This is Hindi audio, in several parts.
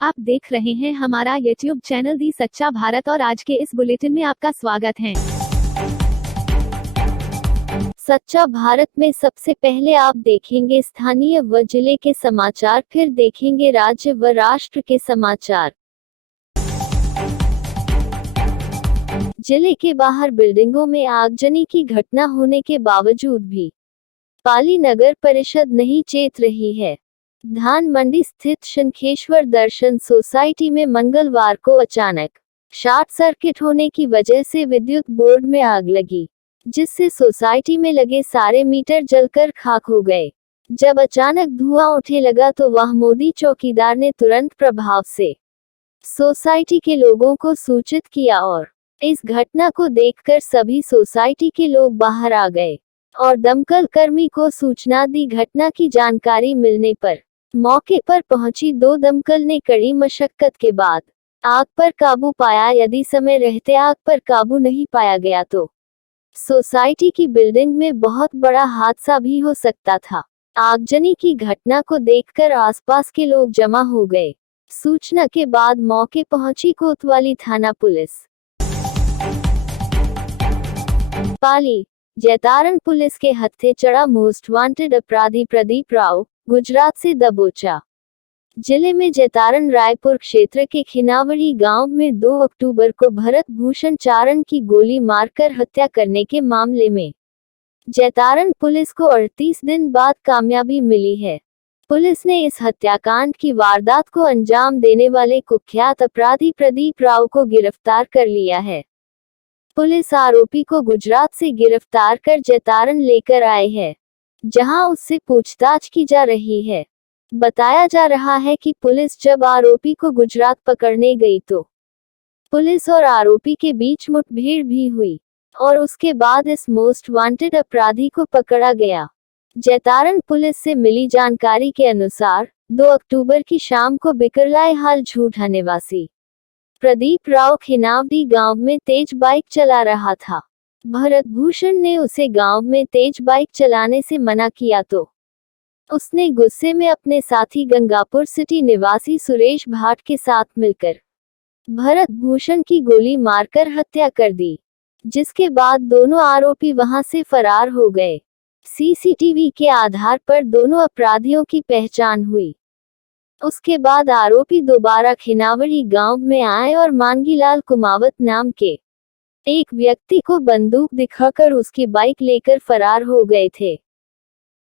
आप देख रहे हैं हमारा YouTube चैनल दी सच्चा भारत और आज के इस बुलेटिन में आपका स्वागत है। सच्चा भारत में सबसे पहले आप देखेंगे स्थानीय व जिले के समाचार, फिर देखेंगे राज्य व राष्ट्र के समाचार। जिले के बाहर बिल्डिंगों में आगजनी की घटना होने के बावजूद भी पाली नगर परिषद नहीं चेत रही है। धान मंडी स्थित शंखेश्वर दर्शन सोसाइटी में मंगलवार को अचानक शॉर्ट सर्किट होने की वजह से विद्युत बोर्ड में आग लगी, जिससे सोसाइटी में लगे सारे मीटर जलकर खाक हो गए। जब अचानक धुआं उठने लगा तो वह मोदी चौकीदार ने तुरंत प्रभाव से सोसाइटी के लोगों को सूचित किया और इस घटना को देखकर सभी सोसाइटी के लोग बाहर आ गए और दमकल कर्मी को सूचना दी। घटना की जानकारी मिलने पर मौके पर पहुंची दो दमकल ने कड़ी मशक्कत के बाद आग पर काबू पाया। यदि समय रहते आग पर काबू नहीं पाया गया तो सोसाइटी की बिल्डिंग में बहुत बड़ा हादसा भी हो सकता था। आगजनी की घटना को देखकर आसपास के लोग जमा हो गए। सूचना के बाद मौके पहुंची कोतवाली थाना पुलिस। पाली जैतारण पुलिस के हत्थे चढ़ा मोस्ट वांटेड अपराधी प्रदीप राव, गुजरात से दबोचा। जिले में जैतारण रायपुर क्षेत्र के खिनावड़ी गांव में 2 अक्टूबर को भरत भूषण चारण की गोली मारकर हत्या करने के मामले में जैतारण पुलिस को 38 दिन बाद कामयाबी मिली है। पुलिस ने इस हत्याकांड की वारदात को अंजाम देने वाले कुख्यात अपराधी प्रदीप राव को गिरफ्तार कर लिया है। पुलिस आरोपी को गुजरात से गिरफ्तार कर जैतारण लेकर आए है, जहां उससे पूछताछ की जा रही है। बताया जा रहा है कि पुलिस जब आरोपी को गुजरात पकड़ने गई तो पुलिस और आरोपी के बीच मुठभेड़ भी हुई और उसके बाद इस मोस्ट वांटेड अपराधी को पकड़ा गया। जैतारण पुलिस से मिली जानकारी के अनुसार 2 अक्टूबर की शाम को बिकरलाई हाल झूठा निवासी प्रदीप राव खिनावड़ी गांव में तेज बाइक चला रहा था। भरत भूषण ने उसे गांव में तेज बाइक चलाने से मना किया तो उसने गुस्से में अपने साथी गंगापुर सिटी निवासी सुरेश भाट के साथ मिलकर भरत भूषण की गोली मारकर हत्या कर दी, जिसके बाद दोनों आरोपी वहां से फरार हो गए। सीसीटीवी के आधार पर दोनों अपराधियों की पहचान हुई। उसके बाद आरोपी दोबारा खिनावड़ी गांव में आए और मांगीलाल कुमावत नाम के एक व्यक्ति को बंदूक दिखाकर उसकी बाइक लेकर फरार हो गए थे,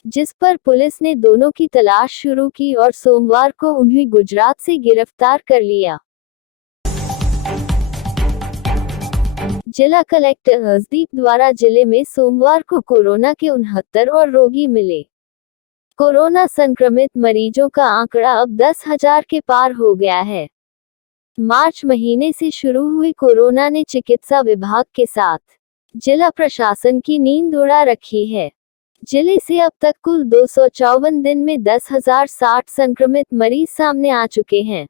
जिस पर पुलिस ने दोनों की तलाश शुरू की और सोमवार को उन्हें गुजरात से गिरफ्तार कर लिया। जिला कलेक्टर हरदीप द्वारा जिले में सोमवार को कोरोना के 69 और रोगी मिले। कोरोना संक्रमित मरीजों का आंकड़ा अब 10,000 के पार हो गया है। मार्च महीने से शुरू हुई कोरोना ने चिकित्सा विभाग के साथ जिला प्रशासन की नींद उड़ा रखी है। जिले से अब तक कुल 254 दिन में 10,060 संक्रमित मरीज सामने आ चुके हैं।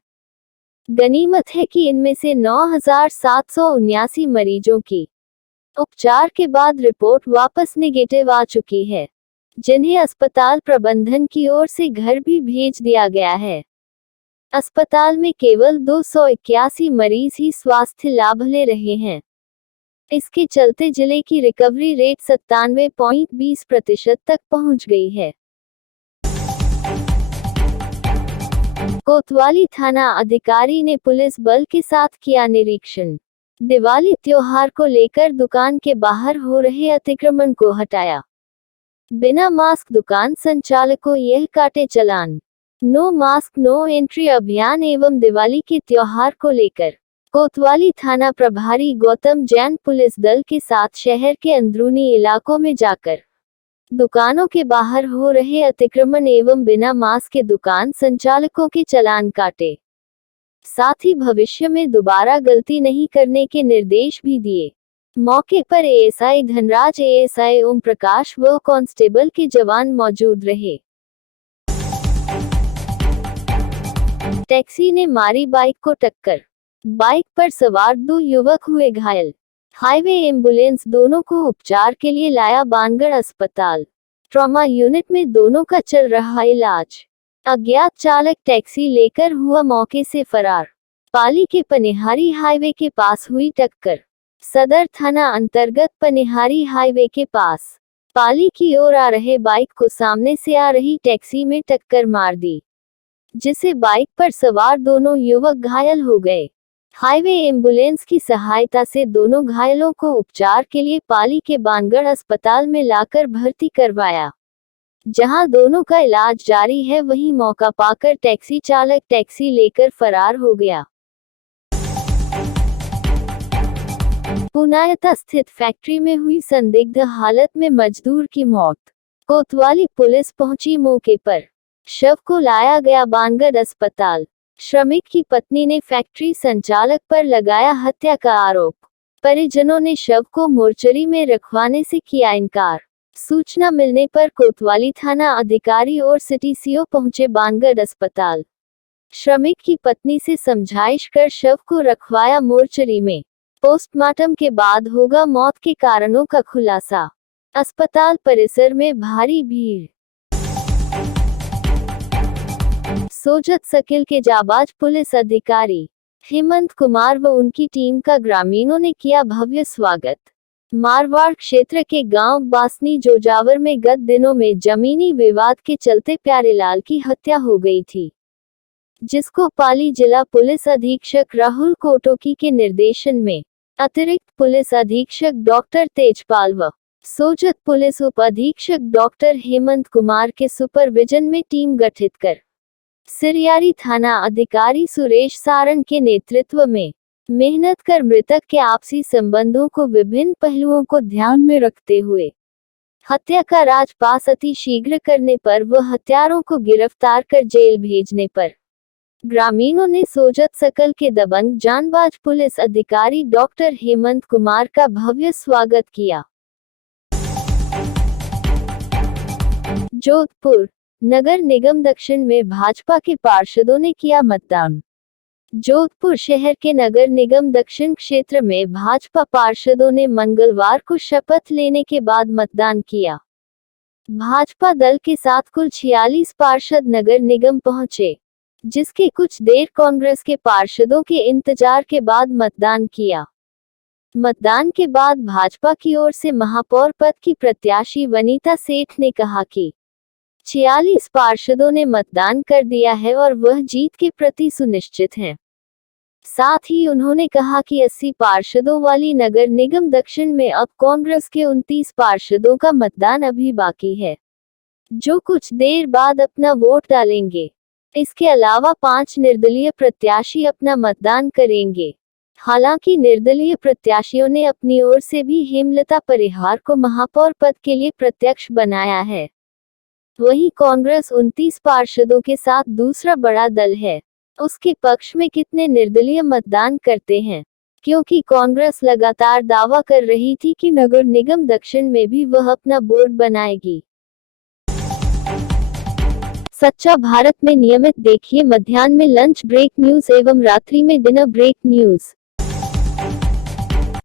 गनीमत है कि इनमें से 9,779 मरीजों की उपचार के बाद रिपोर्ट वापस नेगेटिव आ चुकी है, जिन्हें अस्पताल प्रबंधन की ओर से घर भी भेज दिया गया है। अस्पताल में केवल 281 मरीज ही स्वास्थ्य लाभ ले रहे हैं। इसके चलते जिले की रिकवरी रेट 97.20% तक पहुंच गई है। कोतवाली थाना अधिकारी ने पुलिस बल के साथ किया निरीक्षण। दिवाली त्योहार को लेकर दुकान के बाहर हो रहे अतिक्रमण को हटाया। बिना मास्क दुकान संचालकों यह काटे चालान। नो मास्क नो एंट्री अभियान एवं दिवाली के त्योहार को लेकर कोतवाली थाना प्रभारी गौतम जैन पुलिस दल के साथ शहर के अंदरूनी इलाकों में जाकर दुकानों के बाहर हो रहे अतिक्रमण एवं बिना मास्क के दुकान संचालकों के चालान काटे। साथ ही भविष्य में दोबारा गलती नहीं करने के निर्देश भी दिए। मौके पर एएसआई धनराज, एएसआई ओम प्रकाश व कांस्टेबल के जवान मौजूद रहे। टैक्सी ने मारी बाइक को टक्कर, बाइक पर सवार 2 युवक हुए घायल। हाईवे एम्बुलेंस दोनों को उपचार के लिए लाया बानगढ़ अस्पताल। ट्रॉमा यूनिट में दोनों का चल रहा इलाज। अज्ञात चालक टैक्सी लेकर हुआ मौके से फरार। पाली के पनिहारी हाईवे के पास हुई टक्कर। सदर थाना अंतर्गत पनिहारी हाईवे के पास पाली की ओर आ रहे बाइक को सामने से आ रही टैक्सी में टक्कर मार दी, जिससे बाइक पर सवार दोनों युवक घायल हो गए। हाईवे एम्बुलेंस की सहायता से दोनों घायलों को उपचार के लिए पाली के बानगढ़ अस्पताल में लाकर भर्ती करवाया, जहां दोनों का इलाज जारी है। वहीं मौका पाकर टैक्सी चालक टैक्सी लेकर फरार हो गया। पुनायता स्थित फैक्ट्री में हुई संदिग्ध हालत में मजदूर की मौत। कोतवाली पुलिस पहुंची मौके पर। शव को लाया गया बानगढ़ अस्पताल। श्रमिक की पत्नी ने फैक्ट्री संचालक पर लगाया हत्या का आरोप। परिजनों ने शव को मोर्चरी में रखवाने से किया इनकार। सूचना मिलने पर कोतवाली थाना अधिकारी और सिटी सीओ पहुंचे बानगढ़ अस्पताल। श्रमिक की पत्नी से समझाइश कर शव को रखवाया मोर्चरी में। पोस्टमार्टम के बाद होगा मौत के कारणों का खुलासा। अस्पताल परिसर में भारी भीड़। सोजत सर्किल के जाबाज पुलिस अधिकारी हेमंत कुमार व उनकी टीम का ग्रामीणों ने किया भव्य स्वागत। मारवाड़ क्षेत्र के गांव बासनी जोजावर में गत दिनों में जमीनी विवाद के चलते प्यारेलाल की हत्या हो गई थी, जिसको पाली जिला पुलिस अधीक्षक राहुल कोटोकी के निर्देशन में अतिरिक्त पुलिस अधीक्षक डॉक्टर तेजपाल व सोजत पुलिस उप अधीक्षक डॉक्टर हेमंत कुमार के सुपरविजन में टीम गठित कर सिरियारी थाना अधिकारी सुरेश सारण के नेतृत्व में मेहनत कर मृतक के आपसी संबंधों को विभिन्न पहलुओं को ध्यान में रखते हुए हत्या का राजपास अति शीघ्र करने पर व हत्यारों को गिरफ्तार कर जेल भेजने पर ग्रामीणों ने सोजत सर्किल के दबंग जानबाज पुलिस अधिकारी डॉक्टर हेमंत कुमार का भव्य स्वागत किया। जोधपुर नगर निगम दक्षिण में भाजपा के पार्षदों ने किया मतदान। जोधपुर शहर के नगर निगम दक्षिण क्षेत्र में भाजपा पार्षदों ने मंगलवार को शपथ लेने के बाद मतदान किया। भाजपा दल के साथ कुल 46 पार्षद नगर निगम पहुंचे, जिसके कुछ देर कांग्रेस के पार्षदों के इंतजार के बाद मतदान किया। मतदान के बाद भाजपा की ओर से महापौर पद की प्रत्याशी वनीता सेठ ने कहा कि 46 पार्षदों ने मतदान कर दिया है और वह जीत के प्रति सुनिश्चित हैं। साथ ही उन्होंने कहा कि 80 पार्षदों वाली नगर निगम दक्षिण में अब कांग्रेस के 29 पार्षदों का मतदान अभी बाकी है, जो कुछ देर बाद अपना वोट डालेंगे। इसके अलावा 5 निर्दलीय प्रत्याशी अपना मतदान करेंगे। हालांकि निर्दलीय प्रत्याशियों ने अपनी ओर से भी हेमलता परिहार को महापौर पद के लिए प्रत्यक्ष बनाया है। वहीं कांग्रेस 29 पार्षदों के साथ दूसरा बड़ा दल है। उसके पक्ष में कितने निर्दलीय मतदान करते हैं, क्योंकि कांग्रेस लगातार दावा कर रही थी कि नगर निगम दक्षिण में भी वह अपना बोर्ड बनाएगी। सच्चा भारत में नियमित देखिए मध्याह्न में लंच ब्रेक न्यूज एवं रात्रि में डिनर ब्रेक न्यूज।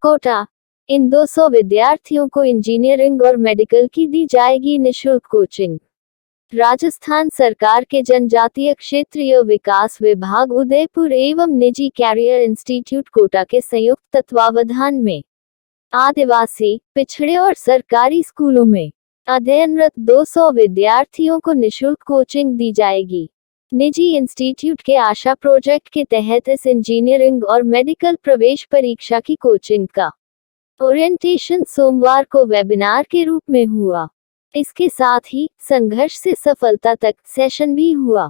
कोटा इन 200 विद्यार्थियों को इंजीनियरिंग और मेडिकल की दी जाएगी निःशुल्क कोचिंग। राजस्थान सरकार के जनजातीय क्षेत्रीय विकास विभाग उदयपुर एवं निजी कैरियर इंस्टीट्यूट कोटा के संयुक्त तत्वावधान में आदिवासी, पिछड़े और सरकारी स्कूलों में अध्ययनरत 200 विद्यार्थियों को निःशुल्क कोचिंग दी जाएगी। निजी इंस्टीट्यूट के आशा प्रोजेक्ट के तहत इस इंजीनियरिंग और मेडिकल प्रवेश परीक्षा की कोचिंग का ओरिएंटेशन सोमवार को वेबिनार के रूप में हुआ। इसके साथ ही संघर्ष से सफलता तक सेशन भी हुआ,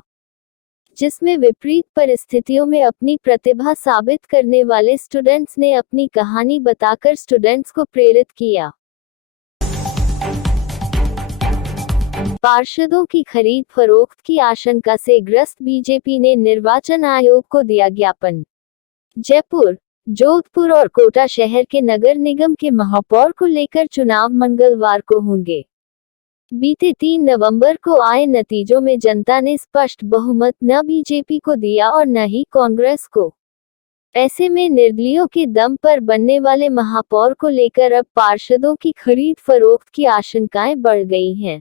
जिसमें विपरीत परिस्थितियों में अपनी प्रतिभा साबित करने वाले स्टूडेंट्स ने अपनी कहानी बताकर स्टूडेंट्स को प्रेरित किया। पार्षदों की खरीद फरोख्त की आशंका से ग्रस्त बीजेपी ने निर्वाचन आयोग को दिया ज्ञापन। जयपुर, जोधपुर और कोटा शहर के नगर निगम के महापौर को लेकर चुनाव मंगलवार को होंगे। बीते 3 नवंबर को आए नतीजों में जनता ने स्पष्ट बहुमत न बीजेपी को दिया और न ही कांग्रेस को। ऐसे में निर्दलीयों के दम पर बनने वाले महापौर को लेकर अब पार्षदों की खरीद फरोख्त की आशंकाएं बढ़ गई हैं।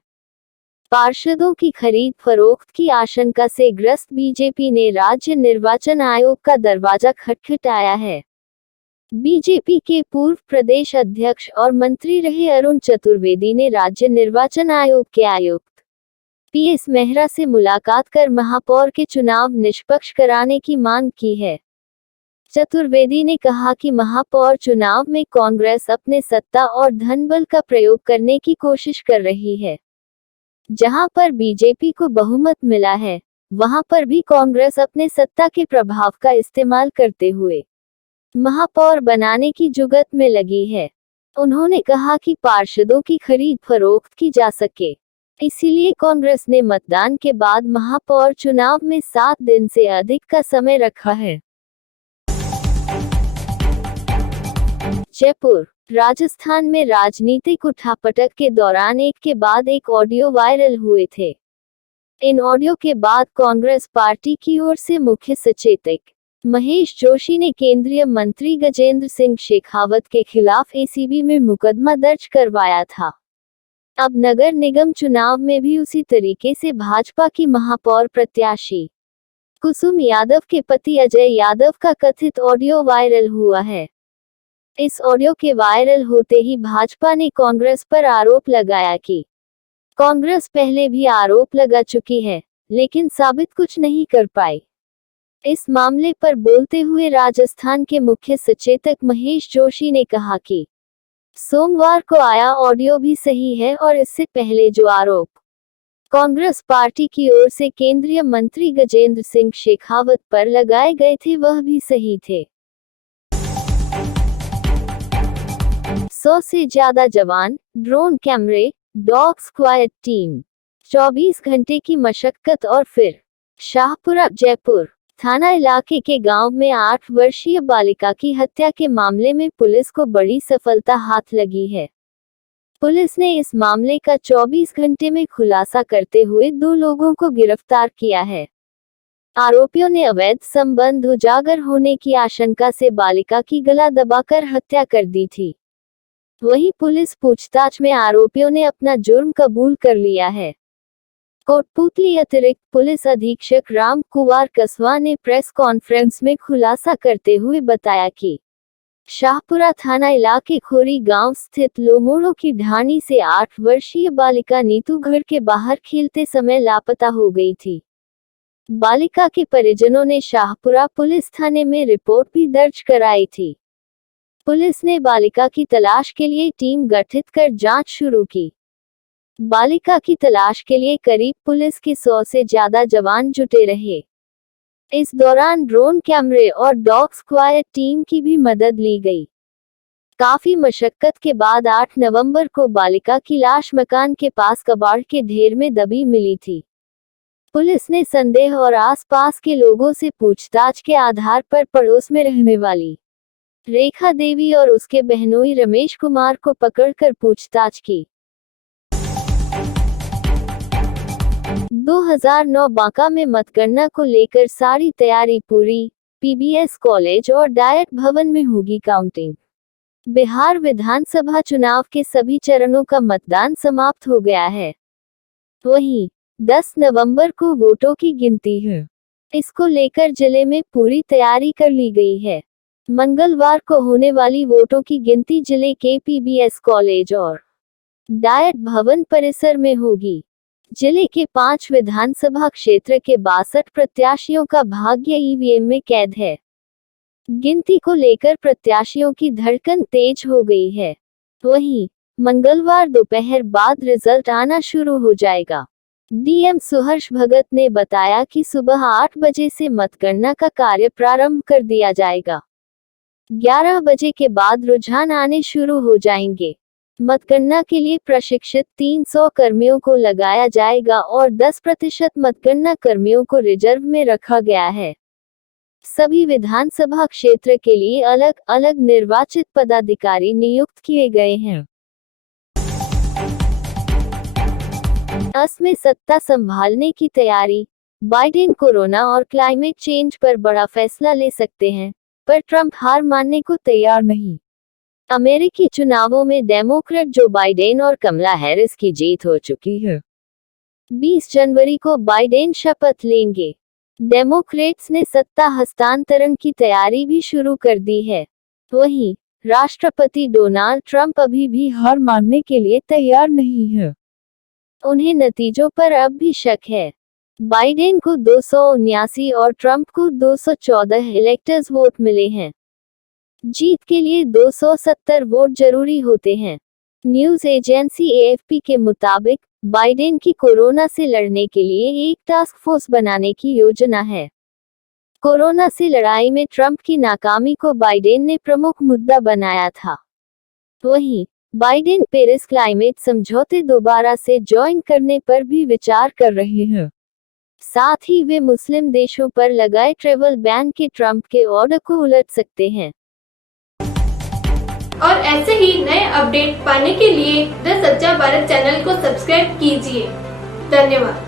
पार्षदों की खरीद फरोख्त की आशंका से ग्रस्त बीजेपी ने राज्य निर्वाचन आयोग का दरवाजा खटखटाया है। बीजेपी के पूर्व प्रदेश अध्यक्ष और मंत्री रहे अरुण चतुर्वेदी ने राज्य निर्वाचन आयोग के आयुक्त पीएस मेहरा से मुलाकात कर महापौर के चुनाव निष्पक्ष कराने की मांग की है। चतुर्वेदी ने कहा कि महापौर चुनाव में कांग्रेस अपने सत्ता और धनबल का प्रयोग करने की कोशिश कर रही है। जहां पर बीजेपी को बहुमत मिला है, वहां पर भी कांग्रेस अपने सत्ता के प्रभाव का इस्तेमाल करते हुए महापौर बनाने की जुगत में लगी है। उन्होंने कहा कि पार्षदों की खरीद फरोख्त की जा सके, इसीलिए कांग्रेस ने मतदान के बाद महापौर चुनाव में 7 दिन से अधिक का समय रखा है। जयपुर, राजस्थान में राजनीतिक उठापटक के दौरान एक के बाद एक ऑडियो वायरल हुए थे। इन ऑडियो के बाद कांग्रेस पार्टी की ओर से मुख्य सचेतक महेश जोशी ने केंद्रीय मंत्री गजेंद्र सिंह शेखावत के खिलाफ एसीबी में मुकदमा दर्ज करवाया था। अब नगर निगम चुनाव में भी उसी तरीके से भाजपा की महापौर प्रत्याशी कुसुम यादव के पति अजय यादव का कथित ऑडियो वायरल हुआ है। इस ऑडियो के वायरल होते ही भाजपा ने कांग्रेस पर आरोप लगाया कि कांग्रेस पहले भी आरोप लगा चुकी है, लेकिन साबित कुछ नहीं कर पाई। इस मामले पर बोलते हुए राजस्थान के मुख्य सचेतक महेश जोशी ने कहा कि सोमवार को आया ऑडियो भी सही है और इससे पहले जो आरोप कांग्रेस पार्टी की ओर से केंद्रीय मंत्री गजेंद्र सिंह शेखावत पर लगाए गए थे वह भी सही थे। 100 से ज्यादा जवान, ड्रोन कैमरे, डॉग स्क्वाड टीम, 24 घंटे की मशक्कत और फिर शाहपुरा जयपुर थाना इलाके के गांव में 8 वर्षीय बालिका की हत्या के मामले में पुलिस को बड़ी सफलता हाथ लगी है। पुलिस ने इस मामले का 24 घंटे में खुलासा करते हुए 2 लोगों को गिरफ्तार किया है। आरोपियों ने अवैध संबंध उजागर होने की आशंका से बालिका की गला दबाकर हत्या कर दी थी। वहीं पुलिस पूछताछ में आरोपियों ने अपना जुर्म कबूल कर लिया है। कोटपुतली अतिरिक्त पुलिस अधीक्षक राम कुमार कसवा ने प्रेस कॉन्फ्रेंस में खुलासा करते हुए बताया कि शाहपुरा थाना इलाके खोरी गांव स्थित लोमोड़ो की ढाणी से 8 वर्षीय बालिका नीतू घर के बाहर खेलते समय लापता हो गई थी। बालिका के परिजनों ने शाहपुरा पुलिस थाने में रिपोर्ट भी दर्ज कराई थी। पुलिस ने बालिका की तलाश के लिए टीम गठित कर जांच शुरू की। बालिका की तलाश के लिए करीब पुलिस के 100 से ज्यादा जवान जुटे रहे। इस दौरान ड्रोन कैमरे और डॉग स्क्वाड टीम की भी मदद ली गई। काफी मशक्कत के बाद 8 नवंबर को बालिका की लाश मकान के पास कबाड़ के ढेर में दबी मिली थी। पुलिस ने संदेह और आसपास के लोगों से पूछताछ के आधार पर पड़ोस में रहने वाली रेखा देवी और उसके बहनोई रमेश कुमार को पकड़कर पूछताछ की। 2009 बांका में मतगणना को लेकर सारी तैयारी पूरी, पीबीएस कॉलेज और डायट भवन में होगी काउंटिंग। बिहार विधानसभा चुनाव के सभी चरणों का मतदान समाप्त हो गया है। वहीं 10 नवंबर को वोटों की गिनती है। इसको लेकर जिले में पूरी तैयारी कर ली गई है। मंगलवार को होने वाली वोटों की गिनती जिले के पीबीएस कॉलेज और डायट भवन परिसर में होगी। जिले के 5 विधानसभा क्षेत्र के 62 प्रत्याशियों का भाग्य ईवीएम में कैद है। गिनती को लेकर प्रत्याशियों की धड़कन तेज हो गई है। वहीं मंगलवार दोपहर बाद रिजल्ट आना शुरू हो जाएगा। डीएम सुहर्ष भगत ने बताया कि सुबह 8 बजे से मतगणना का कार्य प्रारंभ कर दिया जाएगा। 11 बजे के बाद रुझान आने शुरू हो जाएंगे। मतगणना के लिए प्रशिक्षित 300 कर्मियों को लगाया जाएगा और 10% मतगणना कर्मियों को रिजर्व में रखा गया है। सभी विधानसभा क्षेत्र के लिए अलग अलग निर्वाचित पदाधिकारी नियुक्त किए गए हैं। असम में सत्ता संभालने की तैयारी, बाइडेन कोरोना और क्लाइमेट चेंज पर बड़ा फैसला ले सकते हैं, पर ट्रंप हार मानने को तैयार नहीं। अमेरिकी चुनावों में डेमोक्रेट जो बाइडेन और कमला हैरिस की जीत हो चुकी है। 20 जनवरी को बाइडेन शपथ लेंगे। डेमोक्रेट्स ने सत्ता हस्तांतरण की तैयारी भी शुरू कर दी है। वहीं राष्ट्रपति डोनाल्ड ट्रंप अभी भी हार मानने के लिए तैयार नहीं है। उन्हें नतीजों पर अब भी शक है। बाइडेन को 279 और ट्रंप को 214 इलेक्टर्स वोट मिले हैं। जीत के लिए 270 वोट जरूरी होते हैं। न्यूज एजेंसी एएफपी के मुताबिक बाइडेन की कोरोना से लड़ने के लिए एक टास्क फोर्स बनाने की योजना है। कोरोना से लड़ाई में ट्रंप की नाकामी को बाइडेन ने प्रमुख मुद्दा बनाया था। वहीं बाइडेन पेरिस क्लाइमेट समझौते दोबारा से ज्वाइन करने पर भी विचार कर रहे हैं। साथ ही वे मुस्लिम देशों पर लगाए ट्रेवल बैन के ट्रंप के ऑर्डर को उलट सकते हैं। और ऐसे ही नए अपडेट पाने के लिए द सच्चा भारत चैनल को सब्सक्राइब कीजिए। धन्यवाद।